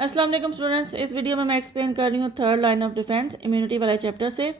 अस्सलाम वालेकुम स्टूडेंट्स, इस वीडियो में मैं एक्सप्लेन कर रही हूँ third line of defence immunity वाले चैप्टर से,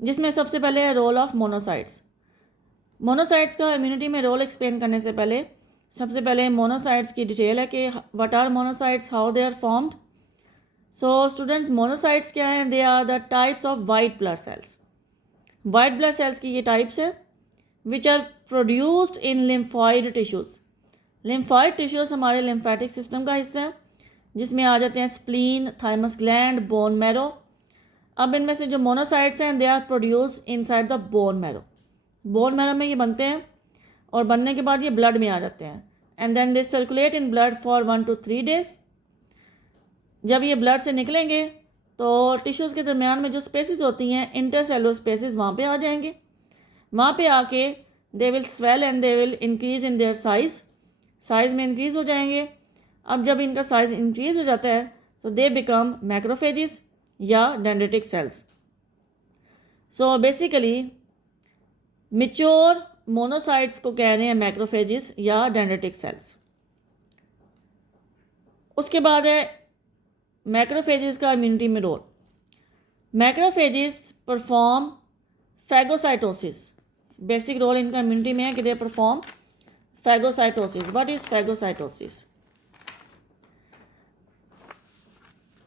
जिसमें सबसे पहले है रोल ऑफ मोनोसाइट्स। मोनोसाइट्स का इम्यूनिटी में रोल एक्सप्लेन करने से पहले सबसे पहले मोनोसाइट्स की डिटेल है कि what are monocytes, how they are formed. So students, monocytes क्या हैं? They are the types of white blood cells. White blood cells की ये टाइप्स है which are produced in lymphoid tissues. Lymphoid tissues हमारे lymphatic system का हिस्सा है, जिसमें आ जाते हैं spleen, thymus gland, bone marrow. अब इनमें से जो मोनोसाइट्स हैं they are produce inside the bone marrow. Bone marrow में ये बनते हैं और बनने के बाद ये ब्लड में आ जाते हैं and then they circulate in blood for 1 to 3 days। जब ये ब्लड से निकलेंगे तो टिश्यूज़ के दरमियान में जो स्पेसिस होती हैं, इंटरसेलुलर स्पेसिस, वहाँ पे आ जाएंगे। वहाँ पे आके they will swell and they will increase in their size में इंक्रीज़ हो जाएंगे। अब जब इनका साइज़ इंक्रीज़ हो जाता है तो दे बिकम मैक्रोफेजिस या dendritic cells. So basically mature monocytes को कह रहे हैं मैक्रोफेजिस या डेंड्रिटिक सेल्स। उसके बाद है मैक्रोफेजिस का इम्यूनिटी में role. Macrophages perform phagocytosis. Basic role इनका इम्यूनिटी में है कि they perform phagocytosis. What is phagocytosis?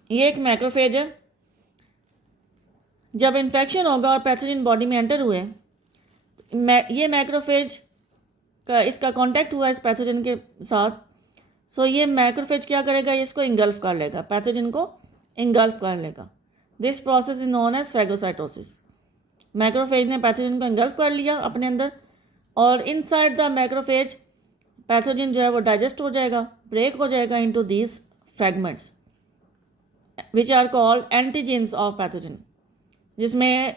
ये एक मैक्रोफेज है। जब इन्फेक्शन होगा और पैथोजन बॉडी में एंटर हुए, ये मैक्रोफेज का इसका कांटेक्ट हुआ इस पैथोजन के साथ, सो ये मैक्रोफेज क्या करेगा? ये इसको इंगल्फ कर लेगा, पैथोजन को इंगल्फ कर लेगा। This process is known as phagocytosis. Macrophage ने पैथोजन को इंगल्फ कर लिया अपने अंदर और इनसाइड द मैक्रोफेज पैथोजन जो है वो डाइजेस्ट हो जाएगा, ब्रेक हो जाएगा into these fragments which are called antigens of pathogen, जिसमें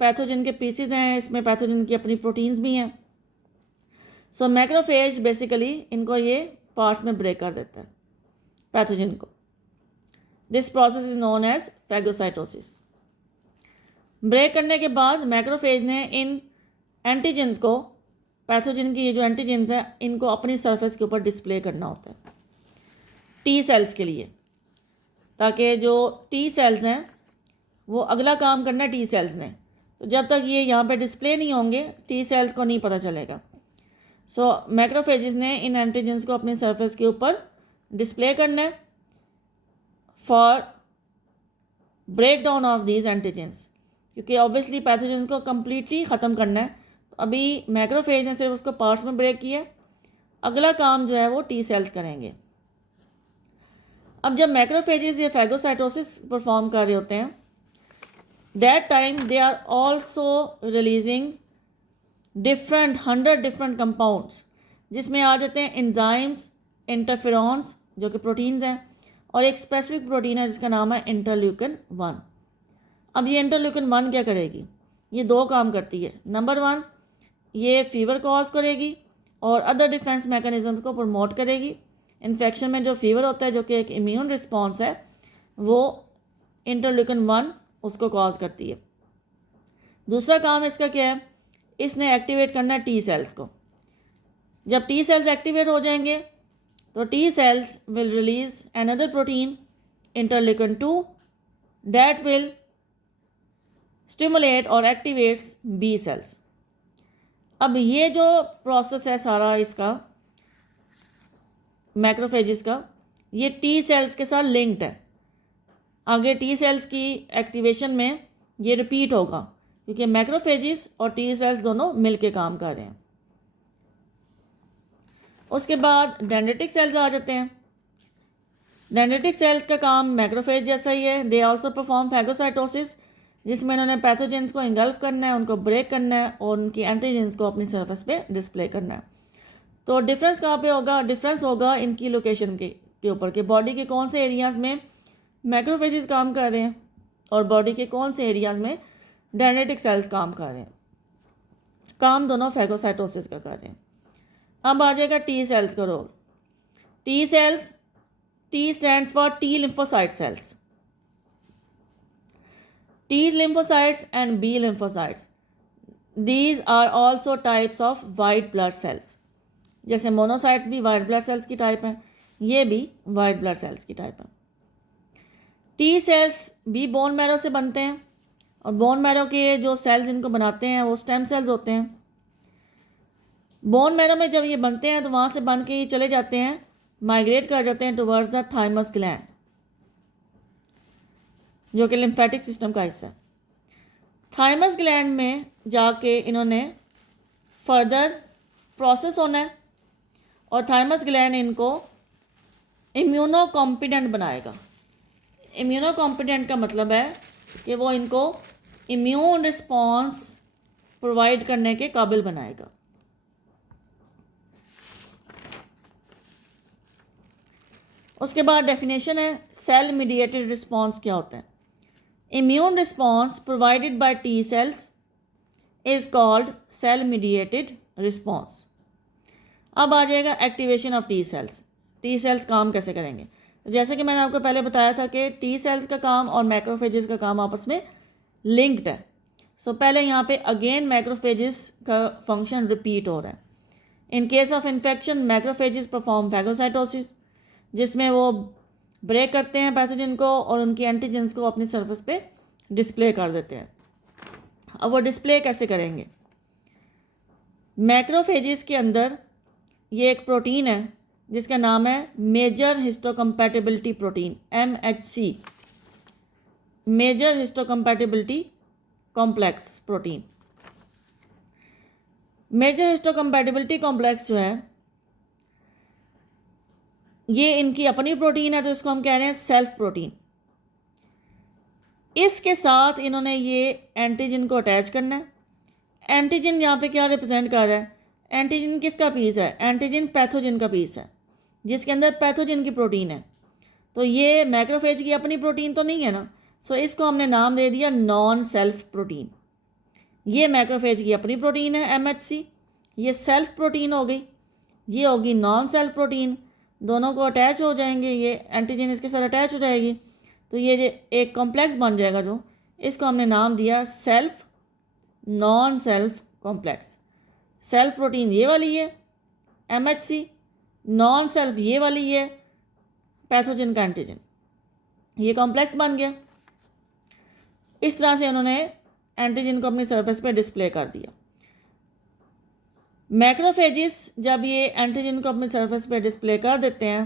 पैथोजन के पीसीज हैं, इसमें पैथोजन की अपनी प्रोटीन्स भी हैं। सो मैक्रोफेज बेसिकली इनको ये पार्ट्स में ब्रेक कर देता है पैथोजन को। This process is known as phagocytosis. Break करने के बाद मैक्रोफेज ने इन एंटीजेंस को, पैथोजन की ये जो एंटीजेंस हैं, इनको अपनी सरफेस के ऊपर डिस्प्ले करना होता है टी सेल्स के लिए, ताकि जो टी सेल्स हैं वो अगला काम करना है टी सेल्स ने। तो जब तक ये यहाँ पे डिस्प्ले नहीं होंगे टी सेल्स को नहीं पता चलेगा। सो मैक्रोफेजेस ने इन एंटीजेंस को अपनी सरफेस के ऊपर डिस्प्ले करना है for break down of these antigens, क्योंकि ऑब्वियसली पैथोजेंस को कम्प्लीटली ख़त्म करना है। तो अभी मैक्रोफेज ने सिर्फ उसको पार्ट्स में ब्रेक किया, अगला काम जो है वो टी सेल्स करेंगे। अब जब मैक्रोफेजेस ये फैगोसाइटोसिस परफॉर्म कर रहे होते हैं, that time they are also releasing 100 different compounds, जिसमें आ जाते हैं एंजाइम्स, इंटरफेरॉन्स जो कि प्रोटीन्स हैं, और एक स्पेसिफिक प्रोटीन है जिसका नाम है इंटरल्यूकिन 1। अब ये इंटरल्यूकिन 1 क्या करेगी? ये दो काम करती है। नंबर 1, ये फीवर कॉज करेगी और अदर डिफेंस मैकेनिज्म को प्रमोट करेगी। इन्फेक्शन में जो फीवर होता है, जो कि एक इम्यून रिस्पॉन्स है, वो इंटरल्यूकिन 1 उसको कॉज करती है। दूसरा काम इसका क्या है? इसने एक्टिवेट करना है टी सेल्स को। जब टी सेल्स एक्टिवेट हो जाएंगे तो T cells will release another protein interleukin 2 that will stimulate और एक्टिवेट्स बी सेल्स। अब ये जो प्रोसेस है सारा इसका मैक्रोफेजिस का, ये टी सेल्स के साथ लिंक्ड है। आगे टी सेल्स की एक्टिवेशन में ये रिपीट होगा, क्योंकि मैक्रोफेजिस और टी सेल्स दोनों मिलके काम कर रहे हैं। उसके बाद डेंड्रिटिक सेल्स आ जाते हैं। डेंड्रिटिक सेल्स का काम मैक्रोफेज जैसा ही है। दे आल्सो परफॉर्म फैगोसाइटोसिस, जिसमें इन्होंने पैथोजेंस को इंगल्फ करना है, उनको ब्रेक करना है और उनकी एंटीजेंस को अपनी सरफेस पे डिस्प्ले करना है। तो डिफरेंस कहाँ पे होगा? डिफरेंस होगा इनकी लोकेशन के ऊपर, कि बॉडी के कौन से एरियाज़ में मैक्रोफेजेस काम कर रहे हैं और बॉडी के कौन से एरियाज़ में डेंड्रिटिक सेल्स काम कर रहे हैं। काम दोनों फैगोसाइटोसिस का कर रहे हैं। अब आ जाएगा टी सेल्स का role. T cells, T stands for T lymphocyte cells. T lymphocytes and B lymphocytes, these are also types of white blood cells। जैसे मोनोसाइट्स भी वाइट ब्लड सेल्स की टाइप हैं, ये भी वाइट ब्लड सेल्स की type है। T cells भी bone marrow से बनते हैं और बोन मैरो के जो सेल्स इनको बनाते हैं वो स्टेम सेल्स होते हैं। बोन मैरो में जब ये बनते हैं तो वहाँ से बन के ये चले जाते हैं, माइग्रेट कर जाते हैं टुवर्ड्स द थाइमस ग्लैंड, जो कि लिम्फेटिक सिस्टम का हिस्सा है। थाइमस ग्लैंड में जाके इन्होंने फर्दर प्रोसेस होना है और थाइमस ग्लैंड इनको इम्यूनो कॉम्पिटेंट बनाएगा। इम्यूनो कॉम्पिटेंट का मतलब है कि वो इनको इम्यून रिस्पॉन्स प्रोवाइड करने के काबिल बनाएगा। उसके बाद डेफिनेशन है सेल मीडिएटेड रिस्पॉन्स क्या होता है। Immune response provided by T cells is called cell mediated response. अब आ जाएगा activation of T cells. T cells काम कैसे करेंगे? जैसे कि मैंने आपको पहले बताया था कि टी सेल्स का काम और मैक्रोफेजेस का काम आपस में लिंक्ड है। सो पहले यहाँ पे अगेन मैक्रोफेजेस का फंक्शन रिपीट हो रहा है। In case of infection macrophages perform phagocytosis, जिसमें वो ब्रेक करते हैं पैथोजन को और उनकी एंटीजेंस को अपनी सरफेस पे डिस्प्ले कर देते हैं। अब वो डिस्प्ले कैसे करेंगे? मैक्रोफेजेस के अंदर ये एक प्रोटीन है जिसका नाम है major histocompatibility protein, MHC, major histocompatibility complex protein. Major histocompatibility complex जो है ये इनकी अपनी प्रोटीन है, तो इसको हम कह रहे हैं सेल्फ प्रोटीन। इसके साथ इन्होंने ये एंटीजन को अटैच करना है। एंटीजन यहाँ पे क्या रिप्रेजेंट कर रहा है? एंटीजन किसका पीस है? एंटीजन पैथोजन का पीस है जिसके अंदर पैथोजन की प्रोटीन है। तो ये मैक्रोफेज की अपनी प्रोटीन तो नहीं है ना, सो इसको हमने नाम दे दिया नॉन सेल्फ प्रोटीन। ये मैक्रोफेज की अपनी प्रोटीन है MHC, ये सेल्फ प्रोटीन हो गई, ये होगी नॉन सेल्फ प्रोटीन। दोनों को अटैच हो जाएंगे, ये एंटीजन इसके साथ अटैच हो जाएगी, तो ये एक कॉम्प्लेक्स बन जाएगा जो इसको हमने नाम दिया self non self complex. Self protein ये वाली है MHC, नॉन सेल्फ ये वाली है पैथोजन का एंटीजन, ये कॉम्प्लेक्स बन गया। इस तरह से उन्होंने एंटीजन को अपनी सरफेस पे डिस्प्ले कर दिया। मैक्रोफेजेस जब ये एंटीजन को अपनी सरफेस पे डिस्प्ले कर देते हैं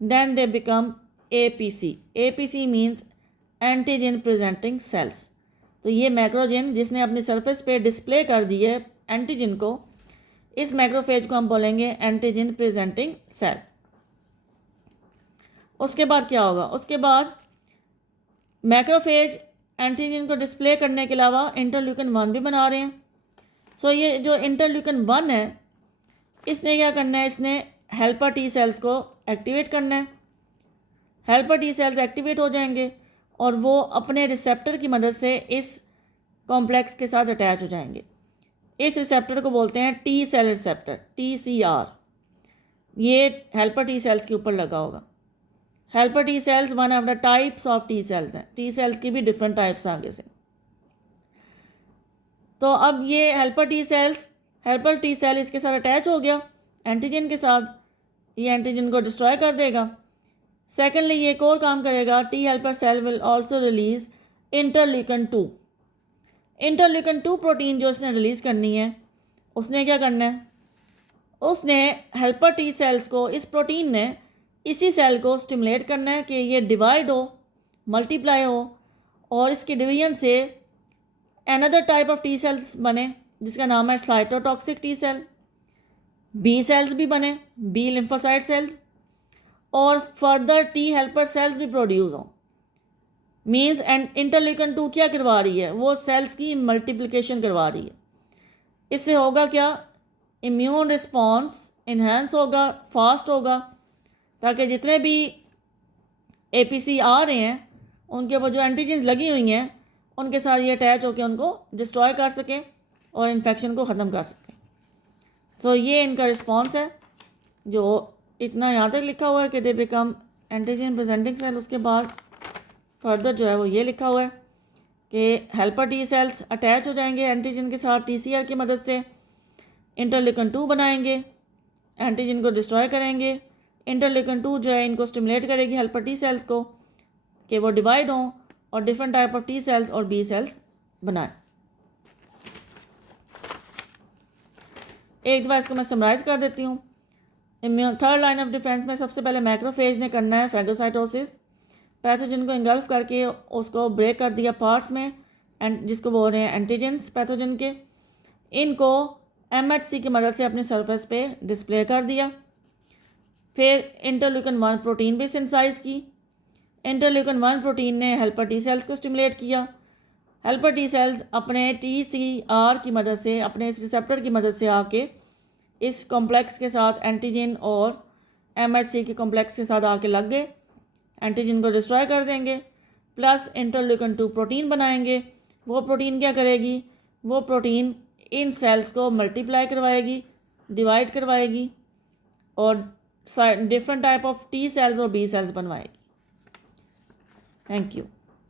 then they become APC। APC means antigen presenting cells. तो ये मैक्रोजन जिसने अपनी सरफेस पे डिस्प्ले कर दिए एंटीजन को, इस मैक्रोफेज को हम बोलेंगे एंटीजन प्रेजेंटिंग सेल। उसके बाद क्या होगा? उसके बाद मैक्रोफेज एंटीजन को डिस्प्ले करने के अलावा इंटरल्यूकिन 1 भी बना रहे हैं। सो ये जो इंटरल्यूकिन 1 है इसने क्या करना है? इसने हेल्पर टी सेल्स को एक्टिवेट करना है। हेल्पर टी सेल्स एक्टिवेट हो जाएंगे और वो अपने रिसेप्टर की मदद से इस कॉम्प्लेक्स के साथ अटैच हो जाएंगे। इस रिसेप्टर को बोलते हैं टी सेल रिसेप्टर, TCR। ये हेल्पर टी सेल्स के ऊपर लगा होगा। Helper T cells one of the types of T sales हैं। टी सेल्स की भी डिफरेंट टाइप्स हैं आगे से। तो अब ये हेल्पर टी सेल इसके साथ अटैच हो गया एंटीजन के साथ, ये एंटीजन को डिस्ट्रॉय कर देगा। सेकेंडली ये एक और काम करेगा, T helper cell will also release interleukin 2। Interleukin 2 protein जो इसने रिलीज़ करनी है, उसने क्या करना है? उसने हेल्पर टी सेल्स को, इस प्रोटीन ने इसी सेल को स्टिमुलेट करना है कि ये डिवाइड हो, मल्टीप्लाई हो और इसके डिवीजन से another type of T cells बने जिसका नाम है cytotoxic T cell. B cells भी बने, बी लिम्फोसाइट सेल्स, और फर्दर टी हेल्पर सेल्स भी प्रोड्यूस हों। मीन्स एंड इंटरल्यूकिन 2 क्या करवा रही है? वो सेल्स की मल्टीप्लिकेशन करवा रही है। इससे होगा क्या? इम्यून रिस्पॉन्स इन्हेंस होगा, फास्ट होगा, ताकि जितने भी APC आ रहे हैं उनके ऊपर जो एंटीजेंस लगी हुई हैं उनके साथ ये अटैच होकर उनको डिस्ट्रॉय कर सकें और इन्फेक्शन को ख़त्म कर सकें। सो ये इनका रिस्पॉन्स है जो इतना यहाँ तक लिखा हुआ है कि they become antigen presenting cell. उसके बाद फर्दर जो है वो ये लिखा हुआ है कि हेल्पर टी सेल्स अटैच हो जाएंगे एंटीजन के साथ TCR की मदद से, इंटरल्यूकिन 2 बनाएंगे, एंटीजन को डिस्ट्रॉय करेंगे। इंटरल्यूकिन 2 जो है इनको स्टिमुलेट करेगी हेल्पर टी सेल्स को, कि वो डिवाइड हों और different type of T cells और बी सेल्स बनाएं। एक दफ़ा इसको मैं समराइज़ कर देती हूँ। थर्ड लाइन ऑफ डिफेंस में सबसे पहले मैक्रोफेज ने करना है फैगोसाइटोसिस, पैथोजन को इंगल्फ करके उसको ब्रेक कर दिया पार्ट्स में, एंड जिसको बोल रहे हैं एंटीजेंस पैथोजन के। इनको MHC की मदद से अपनी सरफेस पे डिस्प्ले कर दिया। फिर इंटरल्यूकिन 1 प्रोटीन भी सिंथेसाइज की। इंटरल्यूकिन 1 प्रोटीन ने हेल्पर टी सेल्स को स्टिमुलेट किया। हेल्पर टी सेल्स अपने TCR की मदद से, अपने इस रिसेप्टर की मदद से आके इस कॉम्प्लेक्स के साथ, एंटीजन और MHC के कॉम्प्लेक्स के साथ आके लग गए, एंटीजन को डिस्ट्रॉय कर देंगे। प्लस इंटरल्यूकिन 2 प्रोटीन बनाएंगे। वो प्रोटीन क्या करेगी, वो प्रोटीन इन सेल्स को मल्टीप्लाई करवाएगी, डिवाइड करवाएगी और different type of T cells और बी सेल्स बनवाएगी। Thank you.